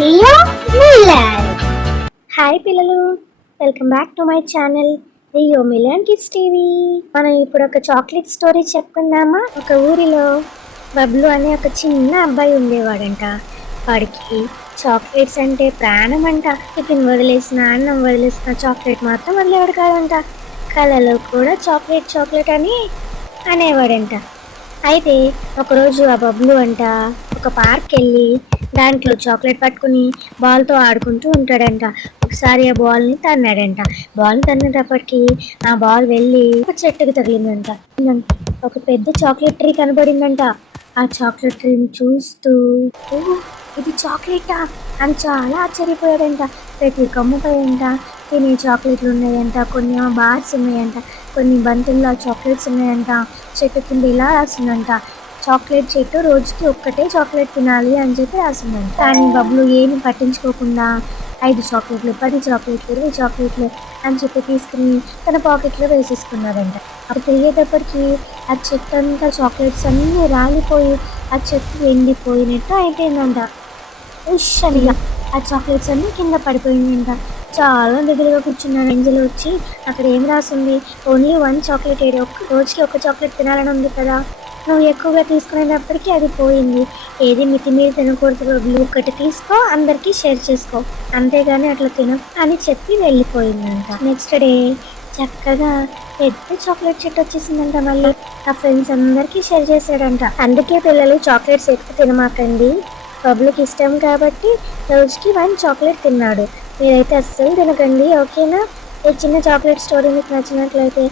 Rio melon. Hi పిల్లలు, welcome back to my channel Rio melon kids TV. మనం ఇప్పుడు ఒక చాక్లెట్ స్టోరీ చెప్పుకుందామా. ఒక ఊరిలో బబ్లు అనే ఒక చిన్న అబ్బాయి ఉండేవాడంట. వాడికి చాక్లెట్స్ అంటే ప్రాణం అంట. టిఫిన్ వదిలేసిన, అన్నం వదిలేసిన చాక్లెట్ మాత్రం వదిలేవాడు కాదంట. కళలో కూడా చాక్లెట్ చాక్లెట్ అని అనేవాడంట. అయితే ఒకరోజు ఆ బబ్లు అంట ఒక పార్క్ వెళ్ళి దాంట్లో చాక్లెట్ పట్టుకుని బాల్తో ఆడుకుంటూ ఉంటాడంట. ఒకసారి ఆ బాల్ని తన్నాడంట. బాల్ తన్నేటప్పటికి ఆ బాల్ వెళ్ళి ఒక చెట్టుకు తగిలిందంట. ఒక పెద్ద చాక్లెట్ ట్రీ కనబడిందంట. ఆ చాక్లెట్ ట్రీని చూస్తూ "ఓ, ఇది చాక్లెటా" అని చాలా ఆశ్చర్యపోయాడంట. ప్రతి కొమ్మపై అంట తినే చాక్లెట్లు ఉన్నాయంట, కొన్ని బార్స్ ఉన్నాయంట, కొన్ని బంతుల్లో చాక్లెట్స్ ఉన్నాయంట. చెట్టు కింద ఇలా రాసిందంట, చాక్లెట్ చెట్టు రోజుకి ఒక్కటే చాక్లెట్ తినాలి అని చెప్పి రాసిందంట. కానీ బబ్లు ఏమి పట్టించుకోకుండా 5 చాక్లెట్లు, 10 చాక్లెట్లు, 20 చాక్లెట్లు అని చెప్పి తీసుకుని తన పాకెట్లో వేసేసుకున్నాడంట. అప్పుడు తిరిగేటప్పటికి ఆ చెట్టు అంతా చాక్లెట్స్ అన్నీ రాలిపోయి ఆ చెట్టు ఎండిపోయినట్టు అయిపోయిందంట. ఉష్ ఆ చాక్లెట్స్ అన్నీ కింద పడిపోయిందంట. చాలా దగ్గరగా కూర్చున్నాడు. ఏంజల్ వచ్చి అక్కడ ఏం రాసింది, ఓన్లీ 1 చాక్లెట్, రోజుకి ఒక చాక్లెట్ తినాలని ఉంది కదా, నువ్వు ఎక్కువగా తీసుకునేటప్పటికీ అది పోయింది. ఏది మితిమీరి తినకూడదు బబ్లు, ఒకటి తీసుకో, అందరికీ షేర్ చేసుకో, అంతేగాని అట్లా తిన అని చెప్పి వెళ్ళిపోయిందంట. నెక్స్ట్ డే చక్కగా పెద్ద చాక్లెట్ చెట్టు వచ్చేసిందంట. మళ్ళీ ఆ ఫ్రెండ్స్ అందరికీ షేర్ చేశాడంట. అందుకే పిల్లలు చాక్లెట్స్ ఎక్కువ తినమాకండి. బబ్లుకి ఇష్టం కాబట్టి రోజుకి 1 చాక్లెట్ తిన్నాడు. మీరైతే అస్సలు తినకండి, ఓకేనా. ఈ చిన్న చాక్లెట్ స్టోరీ మీకు నచ్చినట్లయితే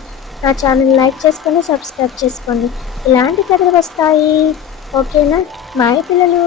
నా ఛానల్ లైక్ చేసుకొని సబ్స్క్రైబ్ చేసుకోండి. ఇలాంటి కథలు వస్తాయి, ఓకేనా. బాయ్ పిల్లలు.